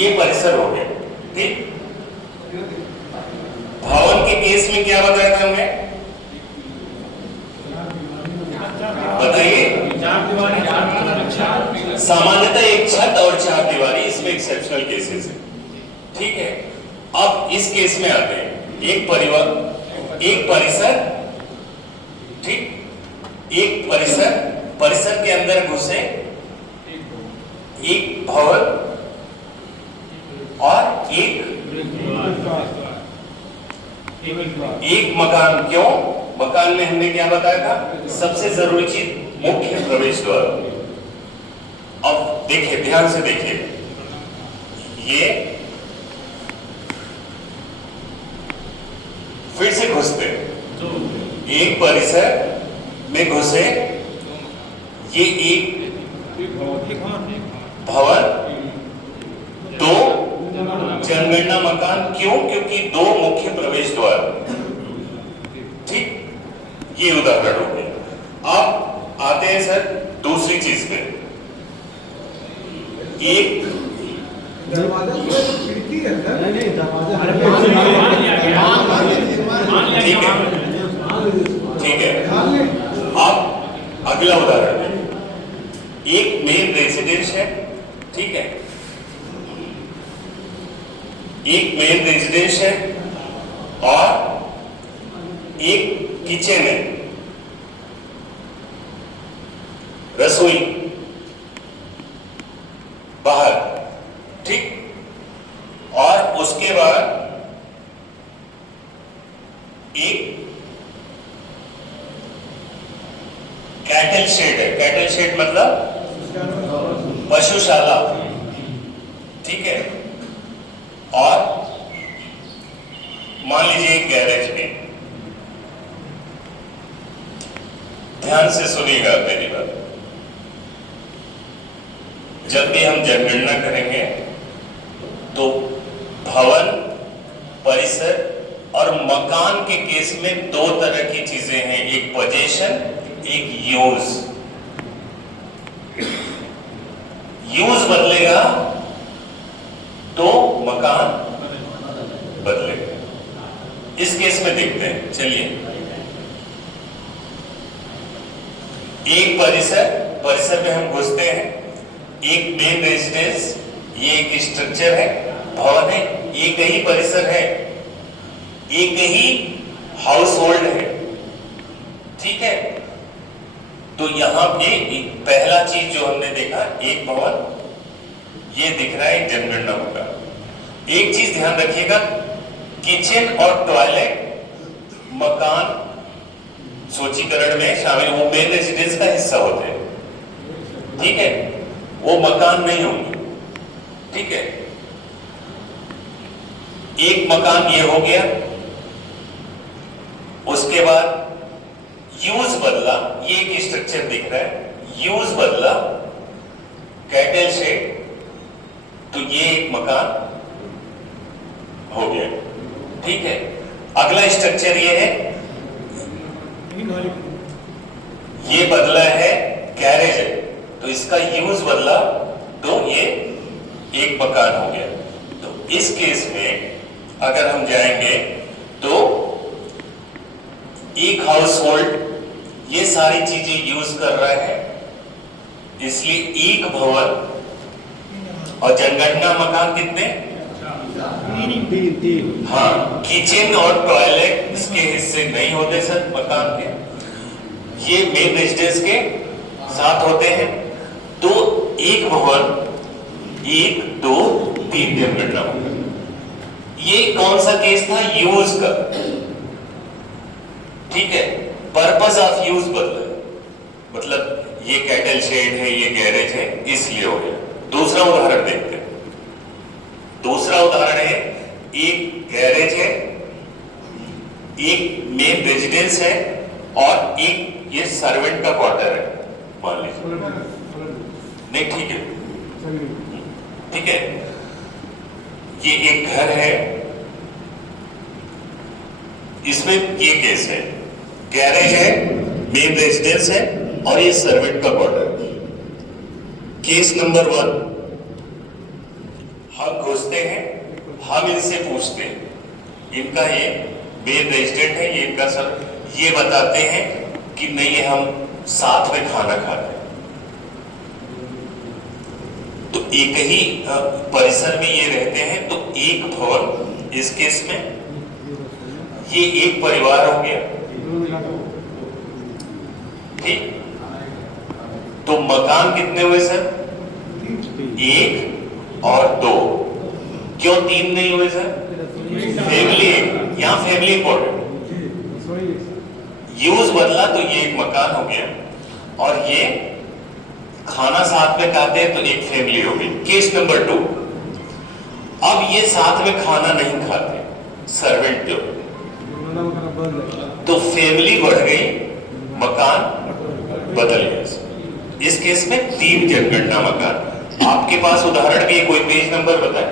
ये परिसर हो गया। ठीक, भवन के केस में क्या बताया था हमने, बताइए। सामान्यतः एक छत और 4 दीवारी, इसमें एक्सेप्शनल केसेस है। ठीक है, अब इस केस में आते हैं, एक परिसर, ठीक, एक परिसर के अंदर घुसे एक भवन और एक मकान। क्यों? मकान में हमने क्या बताया था, सबसे जरूरी चीज मुख्य प्रवेश द्वार। अब देखिए, ध्यान से देखिए, ये फिर से घुसते एक परिसर में घुसे, ये एक भवन, 2 जनगणना मकान। क्यों? क्योंकि 2 मुख्य प्रवेश द्वार। ठीक, ये उदाहरण हो गया। अब आते हैं सर दूसरी चीज पे, एक दरवाजा खिड़की है सर, नहीं दरवाजा, ठीक है। अब अगला उदाहरण है, एक मेन रेजिडेंस है, ठीक है, एक मेन रेजिडेंस है और एक किचन है, रसोई बाहर। ठीक, और उसके बाद एक कैटल शेड है। कैटल शेड मतलब पशुशाला। ठीक है, और मान लीजिए एक गैरेज में। ध्यान से सुनिएगा मेरी बात, जब भी हम जनगणना करेंगे तो भवन, परिसर और मकान के केस में 2 तरह की चीजें हैं, एक पोजीशन, एक यूज। यूज बदलेगा तो मकान बदलेगा। इस केस में देखते हैं, चलिए। एक परिसर में हम घुसते हैं, एक मेन रेजिडेंस, ये एक स्ट्रक्चर है, भवन है, एक ही परिसर है, एक ही हाउस होल्ड है। ठीक है, तो यहां पे पहला चीज जो हमने देखा, एक भवन, ये दिख रहा है जनगणना मकान। एक चीज ध्यान रखिएगा, किचन और टॉयलेट मकान सूचीकरण में शामिल, वो मेन रेजिडेंस का हिस्सा होते हैं। ठीक है, वो मकान नहीं होंगे। ठीक है, एक मकान ये हो गया, उसके बाद यूज बदला, ये एक स्ट्रक्चर दिख रहा है, यूज बदला, कैटल शेड, तो ये एक मकान हो गया। ठीक है, अगला स्ट्रक्चर ये है, ये बदला है गैरेज है, तो इसका यूज बदला, तो ये एक मकान हो गया। तो इस केस में अगर हम जाएंगे तो एक हाउस होल्ड ये सारी चीजें यूज कर रहा है, इसलिए एक भवन और जनगणना मकान कितने? हाँ, किचन और टॉयलेट इसके हिस्से नहीं होते सर मकान के, ये मेन रेजिडेंस के साथ होते हैं। तो एक भवन, 1, 2, 3 जनगणना मकान। ये कौन सा केस था? यूज का। ठीक है, पर्पस ऑफ यूज बदला, मतलब ये कैटल शेड है, ये गैरेज है, इसलिए हो गया। दूसरा उदाहरण देखते हैं। दूसरा उदाहरण है, एक गैरेज है, एक मेन रेजिडेंस है और एक ये सर्वेंट का क्वार्टर है, मान लीजिए। नहीं, ठीक है, ठीक है, ये एक घर है, इसमें ये केस है, गैरेज है, मेन रेजिडेंस है और ये सर्वेंट का क्वार्टर। केस नंबर 1, हम घुसते हैं, हम इनसे पूछते हैं, इनका ये मेन रेजिडेंट है, ये इनका सर, ये बताते हैं कि नहीं हम साथ में खाना खाते हैं। तो एक ही परिसर में ये रहते हैं, तो एक भवन, इस केस में ये एक परिवार हो गया, ठीक। तो मकान कितने हुए सर? एक और दो। क्यों तीन नहीं हुए सर? फैमिली, यहां फैमिली इंपॉर्टेंट, यूज बदला तो ये एक मकान हो गया, और ये खाना साथ में खाते हैं तो एक फैमिली हो गई। केस नंबर 2, अब ये साथ में खाना नहीं खाते, सर्वेंट जो, तो फैमिली बढ़ गई, मकान बदल गया। इस केस में 3 जनगणना मकान। आपके पास उदाहरण भी है, कोई पेज नंबर बताएं।